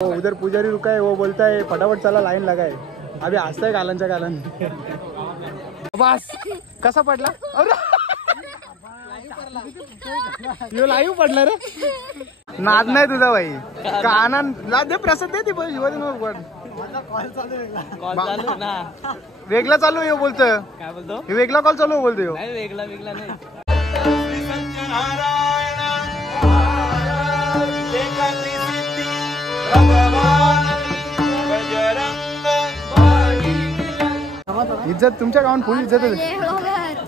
उधर पुजारी रुका है, वो बोलता है फटाफट चला लाइन लगाए. अभी हसताय गालांच्या गालान. बस कसा पडला? यो लाईव्ह पडला रे. नाद नाही तुझा भाई. काना दे प्रसाद दे ती वेगळा चालू आहे बोलतो. काय बोलतो? वेगळा कॉल चालू बोलतो. वेगळा वेगळा नाही. इज्जत तुमच्या गावात फुल इज्जत आहे.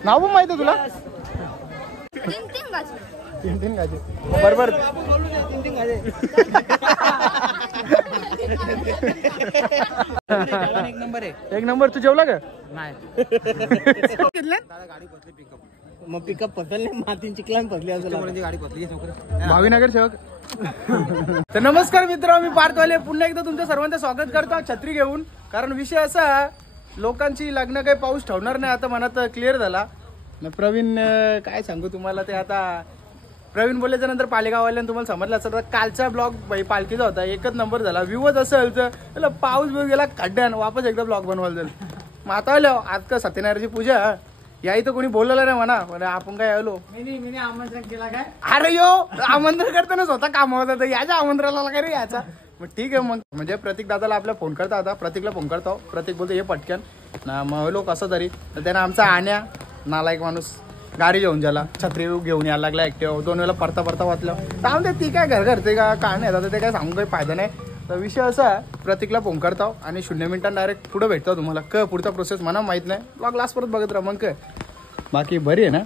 नाव पण माहिती तुला? तीन गाजे बरोबर. एक नंबर. तू जेवला का? नाही. मग पिकअप पतल नाही, मातीन चिखलान पडली असेल गाडी पतली. भावीनगर सेवक. तर नमस्कार मित्र, मी पार्थवाले पुन्हा एकदा तुमच्या सर्वांचं स्वागत करतो छत्री घेऊन. कारण विषय असा, लोकांची लग्न काही पाऊस ठेवणार नाही आता मनात क्लिअर झाला. प्रवीण काय सांगू तुम्हाला, ते आता प्रवीण बोलल्याच्या नंतर पालेगाववाल्यानं तुम्हाला समजलं असेल तर कालचा ब्लॉग पालखीचा होता, एकच नंबर झाला. व्ह्यूच असेल तर पाऊस बिऊस गेला खड्ड्यान, वापस एकदा ब्लॉग बनवायला जाईल. मग आता आलो आज का सत्यनारायणची पूजा याही तर कोणी बोललेलं नाही म्हणा. आपण काय आलो मी आमंत्रण केला काय? अरे यो आमंत्रण करताना स्वतः कामावर होतं, याच्या आमंत्रणाला काय रे याचा. मग ठीक आहे. मग म्हणजे प्रतीक दादाला आपल्या फोन करता आता, प्रतीकला फोन करतो. प्रतीक बोलतो ये पटकन ना. मग लोक कसं तरी तर त्यानं आमचा आण्या नालायक माणूस गाडी घेऊन झाला, छत्री घेऊन यायला लागला ऍक्टिव्ह. 2 वेळा परता वाचलं. तर ती काय घरते का काय नाही आता, ते काय सांगून काही फायदा नाही. तर विषय असा, प्रतीकला फोन करतो आणि 0 मिनिटांनी डायरेक्ट पुढे भेटतो तुम्हाला. पुढचा प्रोसेस मला माहित नाही, ब्लॉग लास्ट परत बघत राहा. मग काय बाकी बरी आहे ना.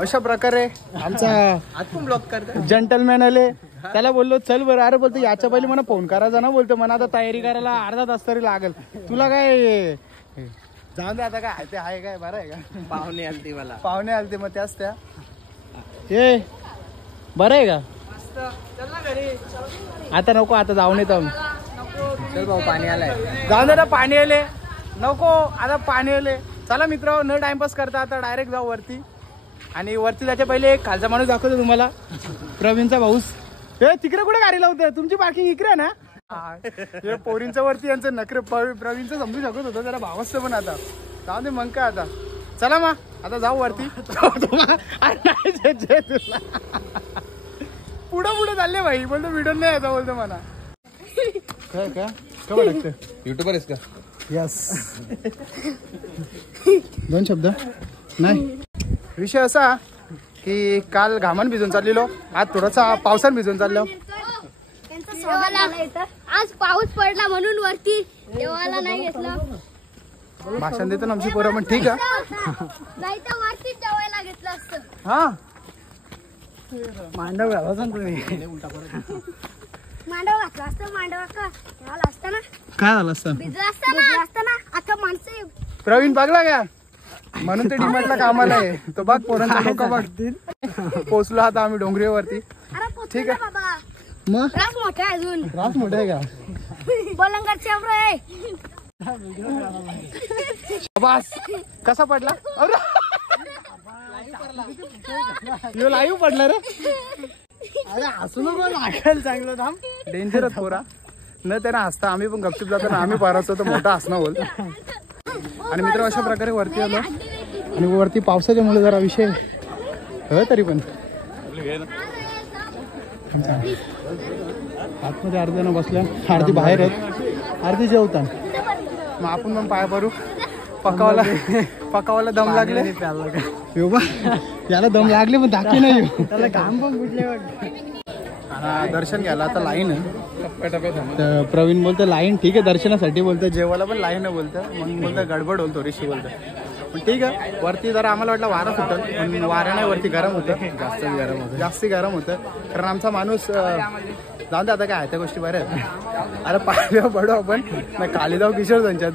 अशा प्रकारे आमचा ब्लॉग करतो जंटलमॅन आले. त्याला बोललो चल बरं. अरे बोलतो याच्या पहिले मला फोन करायचा ना. बोलतो मला आता तयारी करायला अर्धा तास तरी लागेल. तुला काय जाऊन दे आता, काय ते आहे काय बरं आहे का? पाहुणे आलते मला. पाहुणे आलते मग त्याच त्या हे बरं आहे का? आता नको, आता जाऊन येतो. चल भाऊ पाणी आलाय. जाऊन दे ना, पाणी आले नको आता, पाणी आले. चला मित्र, न टाइमपास करता आता डायरेक्ट जाऊ वरती. आणि वरती जायच्या पहिले एक खालचा माणूस दाखवतो तुम्हाला, प्रवीणचा भाऊस. हे तिकडे कुठे गाडी लावतोय? तुमची पार्किंग इकडे ना. पोरींच्या वरती यांचं नखरे प्रवीणचं समजू शकत होतं जरा भावस्त. पण आता जाऊ दे मग काय. आता चला मग आता जाऊ वरती. पुढे चालले भाई. बोलतो व्हिडिओ नाही यायचा बोलतो मला. काय काय काय वाटतं? युट्यूबर आहेस का? यस. 2 शब्द नाही. विषय असा की काल घामान भिजून चाललेलो, आज थोडासा पावसानं भिजून चाललो. आज पाऊस पडला म्हणून वरती देवाला नाही घेतलं. भाषण देतो ना आमची पोरं. पण ठीक आहे, नाही तर वरती जेवायला घेतलं असतं. हा मांडव घालायचा तुम्ही. मांडव घातला असतं. मांडव घाला असतं ना. काय झालं असतं? भिजलं असतं ना. आता माणसं प्रवीण बघला का म्हणून ते डिमांडला कामाला आहे. तो बघ पोरांचा लोक बघतील. पोचलो आता आम्ही डोंगरीवरती. ठीक आहे बाबा. मग रास मोठा आहे अजून. रास मोठा आहे का? बोलंगरचे आहे. बस कसा पडला? यो लाईव्ह पडला रे. अरे हसू नको, लागेल चांगलं थांब. डेंजरच पोरा. न त्यांना हसता आम्ही पण गपचूप जाताना आम्ही पारायचो तर मोठा हसणं बोल. आणि मित्र अशा प्रकारे वरती आलो. आणि वरती पावसाच्या मुळे जरा विषय हो तरी पण आतमध्ये अर्धी जण बसल्या, अर्धी बाहेर आहेत, अर्धी जेवता. मग आपण पण पाय भरू. पकावाला दम लागले. याला दम लागले पण दाखी नाही. त्याला काम पण कुठले दर्शन घ्यायला आता लाईन आहे. प्रवीण बोलतो लाईन ठीक आहे दर्शनासाठी, बोलतो जेवायला पण लाईन आहे बोलतं. मग बोलतं गडबड होईल थोडीशी बोलतं. पण ठीक आहे. वरती जरा आम्हाला वाटलं वारा सुटल, पण वारा नाही. वरती गरम होतं, जास्ती गरम होतं. कारण आमचा माणूस जाऊन दे आता, काय त्या गोष्टी बऱ्या आहेत. अरे पाहिलं पडू आपण ना. खाली जाऊ किशोर त्यांच्यात.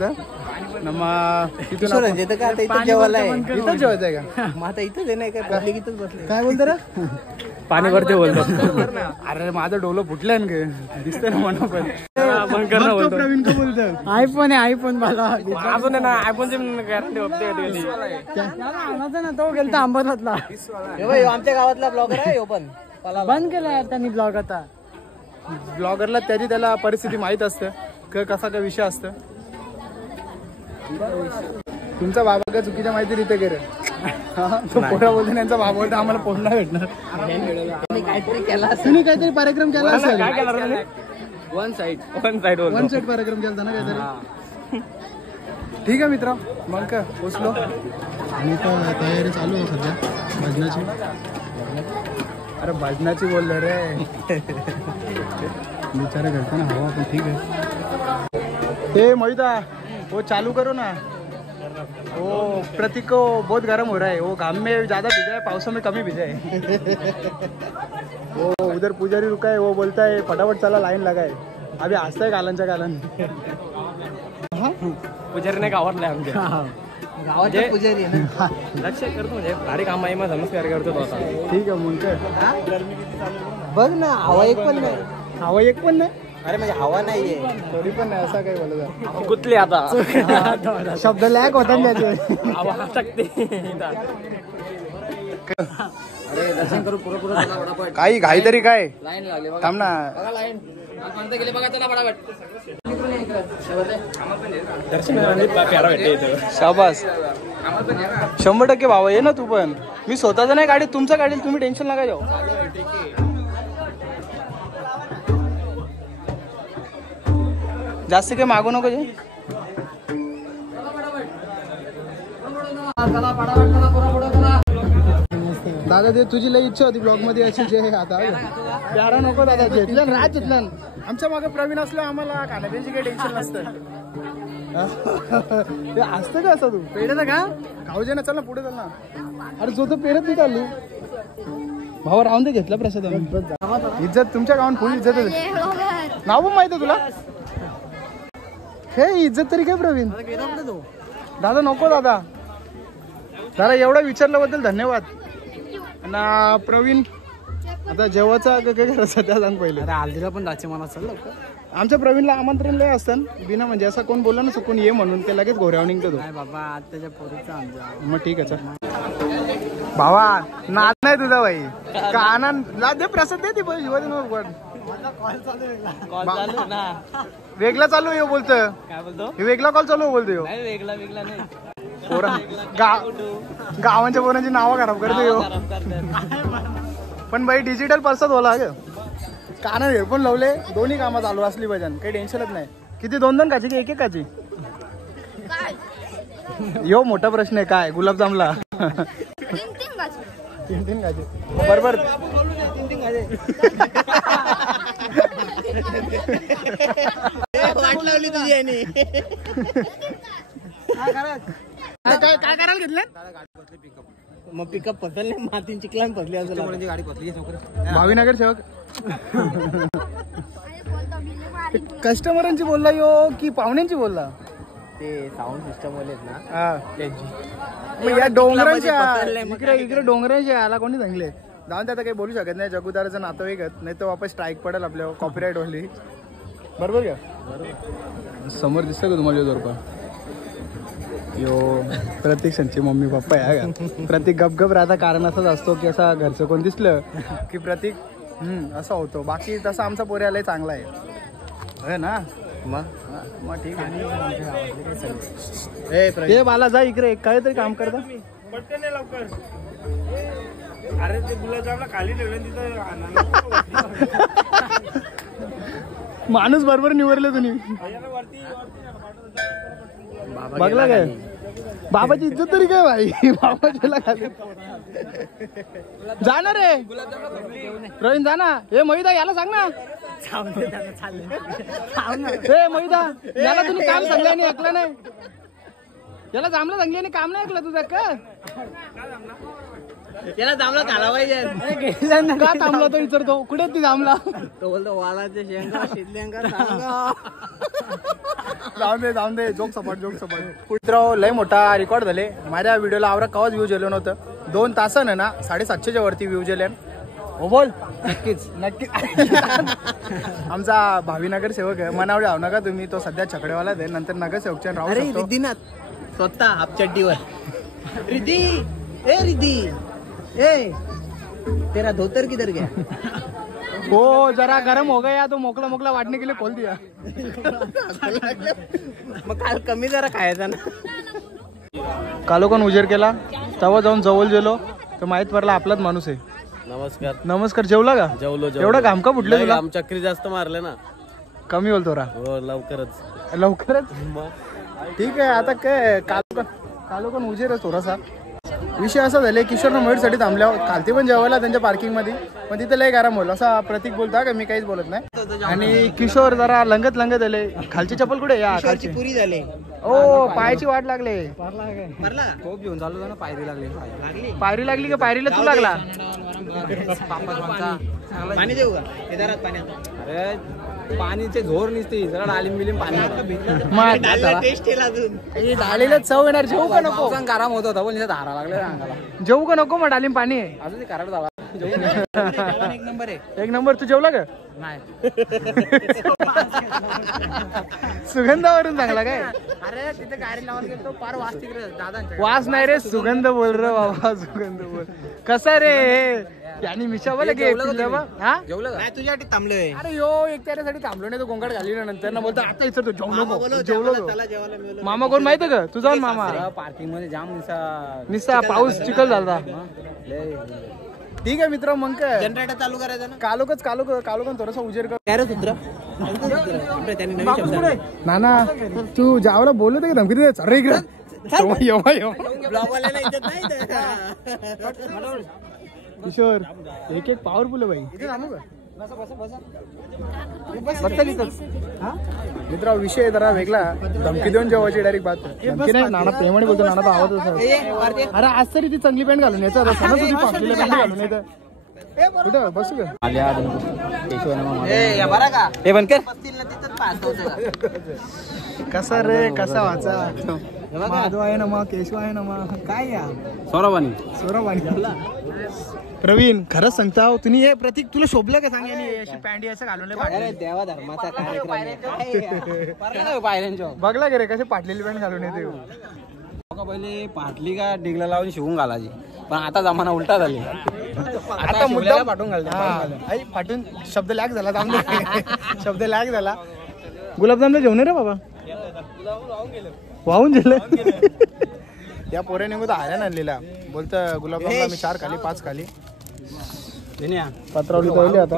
मग तिथून इथं जेवायला आहे. इथंच जेवायचं आहे का? मग आता इथंच आहे नाही काय? इथंच बसले. काय बोलतो रे? पाणी वरती बोलतो. अरे माझं डोलं फुटलंय ना, दिसतंय ना म्हणून. पण प्रवीण का बोलतो? आयफोन आहे, आयफोन मला अजून ना आयफोनची गॅरंटी ना. तो गेलता अंबरनाथला. आमच्या गावातला ब्लॉगर आहे. बंद केलाय त्यांनी ब्लॉग आता. ब्लॉगरला त्याला परिस्थिती माहीत असतं कसा काय विषय असतं. तुमचा बाबा काय चुकीच्या माहिती रिते करे तो पोरा बोलतो यांचा बाबा बोलतो आम्हाला पोट नाही भेटणार. काहीतरी केला तुम्ही काहीतरी कार्यक्रम केला असेल. वन साइड कार्यक्रम केला ना काहीतरी. ठीक आहे मित्र मग काय पोचलो आणि तयारी चालू आहे सध्या भजनाची. अरे भजनाची बोललो रे बिचारा करता ना हवा पण ठीक है. ए मोहिता वो चालू करो ना. वो प्रतीक को बहुत गर्म हो रहा है. वो घाम में ज्यादा भिजा है पाउस में कमी भिजा है. वो उधर पुजारी रुका है वो बोलता है फटाफट चला लाइन लगाए. अभी हसताय गालांच्या गालान. पुजारीने गावातला आमच्या गावाचे पुजारी आहे ना. लक्ष करतो म्हणजे भारी काम आहे मग नमस्कार करतो तो आता. ठीक आहे मग काय बघ ना हवा एक पण नाही. हवा एक पण नाही. अरे म्हणजे हवा नाहीये थोडी पण नाही असा काही बोलत. गुतले आता शब्द लॅक होता ना त्याचे. हवा टाकते. अरे दर्शन करू पुरा वडापाव. काही घाई तरी काय लाईन लागली बघा. थांब ना. बघा लाईन कोणतं गेले बघा चला फटाफट. दर्शन प्यारा भेटते इथं. शाबास 100% भावा ये ना तू पण. मी स्वतःच नाही गाडीत तुमच्या गाडीत तुम्ही टेन्शन नका जाऊ. जास्त काही मागू नको जे. दादा ते तुझी लई इच्छा होती ब्लॉग मध्ये अशी जे आता प्यारा नको दादा. घेतलं राज घेतलं. आमच्या मागे प्रवीण असलं आम्हाला खाण्यापिण्याची काही टेन्शन नसतं. ते असतं का असं तू पेढे का खाऊ दे ना. चल ना पुढे चल ना. अरे जो तो पेरत नाही चालली भावा राहून दे. घेतला प्रसाद इज्जत तुमच्या गावात फुल इज्जत आहे. नाव पण माहिती आहे तुला. हे इज्जत तरी काय प्रवीण. दादा नको दादा. दादा एवढं विचारल्याबद्दल धन्यवाद. ना प्रवीण आता जेवायचा काय करायचं त्या सांग पहिले. अरे हल्दीला पण जायचे मला चल लवकर. आमच्या प्रवीणला आमंत्रण लय असतं बिना म्हणजे असं कोण बोलला ना चुकून ये म्हणून ते लगेच घोऱ्यावर निघतो तो. नाही बाबा आज त्याच्या पोरीचा मग ठीक आहे चल. भावा नाद नाही तुझा भाई. काना दे प्रसाद दे ती वेगळा चालू आहे बोलतोय. काय बोलतो वेगळा कॉल चालू बोलतोय. वेगळा नाही. गावांच्या पोरांची नावं खराब करतो. पण बाई डिजिटल पर्सच होला ग. काना हेडफोन लावले दोन्ही कामं चालू असली पाहिजे काही टेन्शनच नाही. किती 2-2 काची की एक काची. यो मोठा प्रश्न आहे काय गुलाबजामला. 3 काची बरोबर. वाट लावली तुझी याने. काय करायला घेतलं. मग पिकअप पसरले मातीन चिखलान फसली असेल. गाडी फसली भावीनगर सेवक कस्टमरांची बोलला यो की पाहुण्यांची बोलला. ते साऊंड सिस्टम वाले ना त्यांची. या डोंगरांच्या इकडे डोंगरांच्या याला कोणी सांगले जाऊन आता काही बोलू शकत नाही. जगुदाराचं नातेवाईक नाही तर वापस स्ट्राईक पडेल आपल्या कॉपीराईट वाली. बरोबर का. समोर दिसतं का तुम्हाला जो यो प्रतीक्षांची मम्मी पप्पा आहे का. प्रतीक गपगप राहता कारण असंच असतो की असं घरचं कोण दिसलं की प्रतीक असं होतो. बाकी तसं आमचा पोऱ्यालाही चांगला आहे ना. मग ठीक आहे. हे बाला जा इकडे काहीतरी काम करता. अरे ते गुलाबजामला खाली ठेवलं तिथं. माणूस बरोबर निवडले तुम्ही. बघला काय बाबाची इज्जत तरी काय भाई. बाबाच्याला खाली जा ना रे प्रवीण जा ना. हे मोहिता याला सांग ना. हे मोहिता याला तुम्ही काम सांगलं आणि ऐकलं नाही. याला जांभलं सांगली आणि काम नाही ऐकलं तुझं का. त्याला जांभला खाला पाहिजे. का थांबला तो विचारतो कुठे ती जांभला. तो बोलतो वालाचे शेंगा शिदल्यांका जाऊन दे जोक सपाट पुत्र लय मोठा रेकॉर्ड झाले. माझ्या व्हिडिओला आवरा कवाच व्ह्यू गेलो नव्हतं. 2 तासानं ना 750च्या वरती व्ह्यू गेले. हो बोल. नक्कीच आमचा भावीनगर सेवक आहे. मनावडे आव नका तुम्ही. तो सध्या छकडेवाला आहे नंतर नगरसेवकच्या राहू शकतो. रिद्धीनाथ स्वतः हापचड्डीवर. रिद्धी ए रिद्धी ए तेरा धोतर किधर गया. हो जरा गरम हो गया तो मोकला मोकला वाटणे के लिए खोल दिया. मग काल कमी जरा खायचा ना. कालोखन उजेड केला तेव्हा जाऊन जवळ गेलो तर माहित पडला आपलाच माणूस आहे. नमस्कार. नमस्कार. जेवला का? जेवलो. एवढं घाम का फुटलं तुला? आम चक्री जास्त मारले ना. कमी बोलतो रा. हो लवकरच. ठीक आहे. आता काय कालोखन उजेड आहे थोडासा. विषय असा झाले किशोरनं मयूरसाठी थांबल्यावर खालती पण जेवायला त्यांच्या पार्किंग मध्ये पण तिथे लय गरम होईल असा प्रतीक बोलता का मी काहीच बोलत नाही. आणि किशोर जरा लंगत आले. खालची चप्पल कुठे? या खालची पुरी झाली. ओ पायाची वाट लागले. खूप घेऊन चालू ना. पायरी लागली. पायरी लागली का? पायरीला तू लागला? पाणी देऊ का? केदारात पाणी. अरे पाणीचे झोर निसते जरा डालिम बिलिम पाणी. डाळीला चव येणार. जेवू का नको? गरम होत होता पण धारा लागले अंगाला. जेवू का नको? मग डालिम पाणी आहे अजून ते कराड झाला. एक नंबर आहे. एक नंबर. तू जेवला का? नाही. सुगंधावरून चांगला काय? अरे तिथे गाडी लावून गेलो फार वास तिकडे दादा. वास नाही रे सुगंध बोल रे बाबा. सुगंध बोल कसा रे आणि मिशावाला गे हा जेवलं का? तुझ्यासाठी थांबलोय. अरे यो एक त्यासाठी थांबलो नाही तो गोंगाट घाली नंतर ना बोलतो आता इथं जेवलो. मामा कोण माहिती का? तुझा मामा पार्किंग मध्ये जाम निसा पाऊस चिखल झाला. ठीक आहे मित्र. मग काय जनरेटर चालू करायचं ना. कालोखन थोडासा उजेड कर. त्याने नाना तू जावला बोललो का धमकी देत? अरे इकडे किशोर एक पॉवरफुल आहे भाई. इथे थांबू का? मित्रा विषय जरा वेगळा. धमकी देऊन जेवायची डायरेक्ट बात. धमकी नाही. नाना प्रेमाने बोलतो. नाना तर आवाज. अरे आज तरी ती चांगली पॅन्ट घालून याचा पॅन्ट घालून येतं. कुठं बसू का? हे बंद कर. कसा रे कसा वाचा? माधव आहे ना मग केशव आहे ना मग काय या सोराबानी. प्रवीण खरंच सांगता तुम्ही हे प्रतीक तुला शोभलं का? सांग अशी पॅन्ट असं घालून देवा धर्माचा कार्यक्रम. बघला गे रे कसे पाटलेली पॅन्ट घालून येते. पहिले पाटली का डिगला लावून शिवून घालायची पण आता जमाना उलटा झाली. आता मुद्दा पाठवून घालते. फाटून शब्द लॅक झाला. शब्द लॅक झाला. गुलाबजामला जेवण रे बाबा वाहून गेलं. या पोऱ्याने मग आल्या आणलेला बोलत गुलाबजामला मी 4 खाली 5 खाली पत्रावली तळली आता.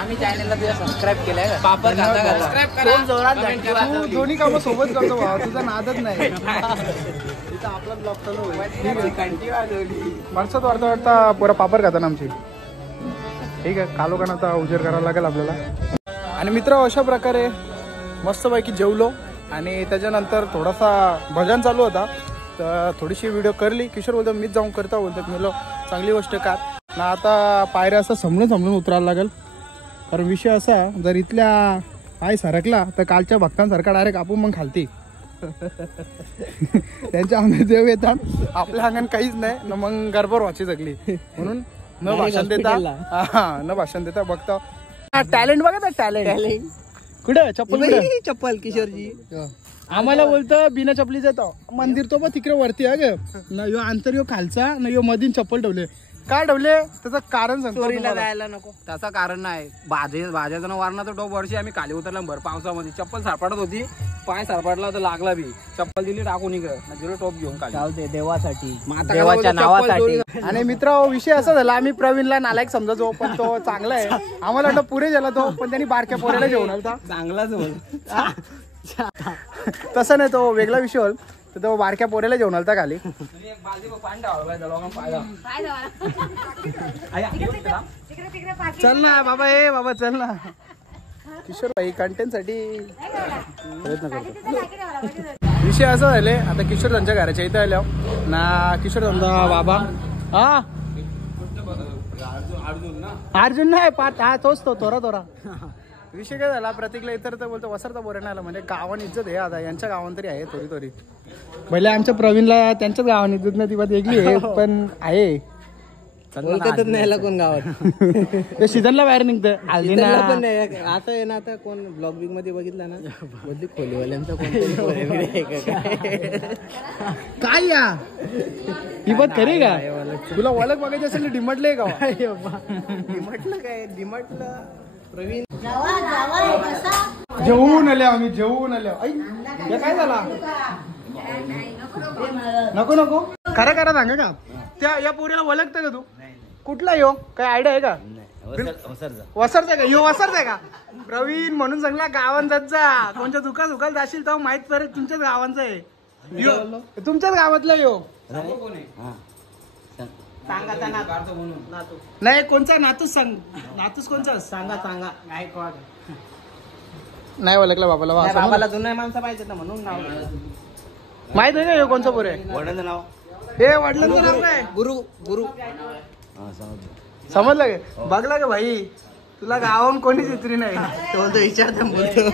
आम्ही चॅनलला तुझ्या सबस्क्राईब केलंय. तू दोन्ही कामं सोबत करतो भावा. तुझा नादच नाही. आपला ब्लॉग चालू वर्षात वाढता पुरा पापड खाताना आमची. ठीक आहे. कालोखान आता उजेड करावा लागेल आपल्याला. आणि मित्र अशा प्रकारे मस्तपैकी जेवलो आणि त्याच्यानंतर थोडासा भजन चालू होता तर थोडीशी व्हिडिओ करली. किशोर बोलतो मीच जाऊन करता बोलतात. मी चांगली गोष्ट का ना. आता पायऱ्या असं समजून उतरायला लागेल कारण विषय असा जर इथल्या पाय सरकला तर कालच्या भक्तांसारखा डायरेक्ट आपण मग खालती. त्यांच्या अंगात देव येतात आपल्या अंगात काहीच नाही ना. मग गरबर व्हायची जगली म्हणून न भाषण देता बघता. टॅलेंट बघा टॅलेंट कुठे चप्पल किशोरजी आम्हाला बोलतं बिना चपलीच येतो मंदिर तो पण तिकडे वरती आहे ग ना. यो अंतर यो खालचा ना यो मधीन चप्पल ठेवले. काय ठेवले त्याचं कारण चोरीला जायला नको. त्याचं कारण नाही. भाज्याचं वारणाचं टोप वर्षी आम्ही खाली उतरला भर पावसामध्ये चप्पल सापडत होती पाय सरपटला तर लागला बी चप्पल दिली टाकून गेलो टॉप घेऊन काढ जाऊ दे देवासाठी आता देवाच्या काय बोलतो, नावासाठी चप्पल आणि मित्र विषय असा झाला आम्ही प्रवीणला नालायक समजायचो पण तो चांगला आहे आम्हाला वाटलं पुरे झाला तो पण त्यांनी बारक्या पोऱ्याला जेवण आलता चांगलाच बोल तसं नाही तो वेगळा विषय होल तर तो बारक्या पोऱ्याला जेवण आलता खाली चल ना बाबा ए बाबा चल ना किशोर भाई कंटेंट साठी प्रयत्न करतो विषय असा झाले आता किशोर त्यांच्या घराच्या इथे आल्या ना किशोर त्यांचा बाबा हा अर्जुन नाही पाठ हा तोच तो तोरा विषय काय झाला प्रतीकला इतर तर बोलतो वसरता बोरे आला म्हणजे गावाने इज्जत आहे आता यांच्या गावान तरी आहे थोडी पहिले आमच्या प्रवीणला त्यांच्याच गावाने इज्जत नाही ती बात वेगळी आहे पण आहे कोलकात्यात न्यायला कोण गावात ते सीझनला बाहेर निघतं इथला पण नाही आता आहे ना आता कोण ब्लॉग बिग मध्ये बघितला ना बोलली खोलीवाल्यांचा काय या ही बात खरी का तुला ओळख बघायची असेल डिमटले का डिमटलं काय डिमटलं प्रवीण जेवून आले आम्ही जेवून आलो हे काय झाला नको खरं खरं सांगा का त्या या पोरीला ओळखतं का तू कुठला यो काय आयडिया आहे का वसरचा का यो वसरचा आहे का प्रवीण म्हणून सांगला गावान जात जा कोणत्या दुकान जाशील तेव्हा माहित पडेल तुमच्याच गावांचं आहे यो तुमच्याच गावातला यो सांगा त्या नातू नाही कोणचा नातूच सांग नातूच कोणचा सांगा नाही ओळखला बाबाला वा, समजलं? बाबाला जुन्या माणसं पाहिजे ना म्हणून नाव माहित आहे का यो कोणचा पोर आहे वडिलांचं नाव हे वडिलांचं नाव काय गुरु समजलं का बघला का भाई तुला गावाहून कोणीच इतरी नाही तो विचारतो बोलतो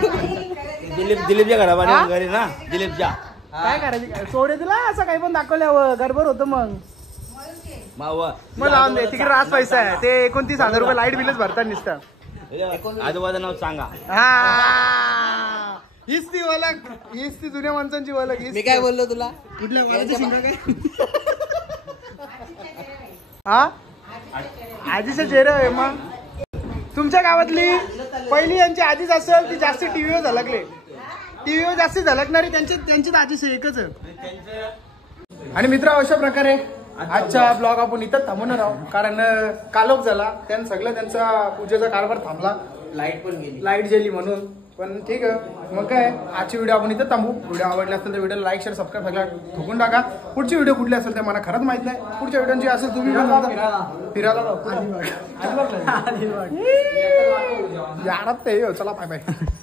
दिलीपच्या घराबाहेर घरी ना दिलीपच्या काय करायचं सोडे तुला असं काही पण दाखवल्यावर गडबड होतं मग मावा मग लावून दे तिकडे रास पैसा आहे ते 29,000 रुपये लाईट बिलच भरतात नुसतं आजोबाचं नाव सांगा हा हीच ती ओळख हीच ती जुन्या माणसांची ओळख मी काय बोललो तुला कुठल्या वालाची शिंगा काय हा आधीचं चेहरा आहे मग तुमच्या गावातली पहिली यांची आधीच असेल ती जास्त टीव्हीवर झलकले टीव्हीवर जास्त झलकणारी त्यांची आधीच एकच आहे आणि मित्र अशा प्रकारे आजचा ब्लॉग आपण इथं थांबवणार आहोत कारण कालोख झाला सगळं त्यांचा पूजेचा कारभार थांबला लाईट गेली म्हणून पण ठीक आहे मग काय आजची व्हिडिओ आपण इथं थांबू व्हिडिओ आवडला असेल तर व्हिडिओ लाईक शेअर सबस्क्राईब सगळं ठोकून टाका पुढची व्हिडिओ कुठली असेल ते मला खरंच माहित नाही पुढच्या व्हिडिओची असेल तुम्ही फिरायला यारात ते चला बाय बाय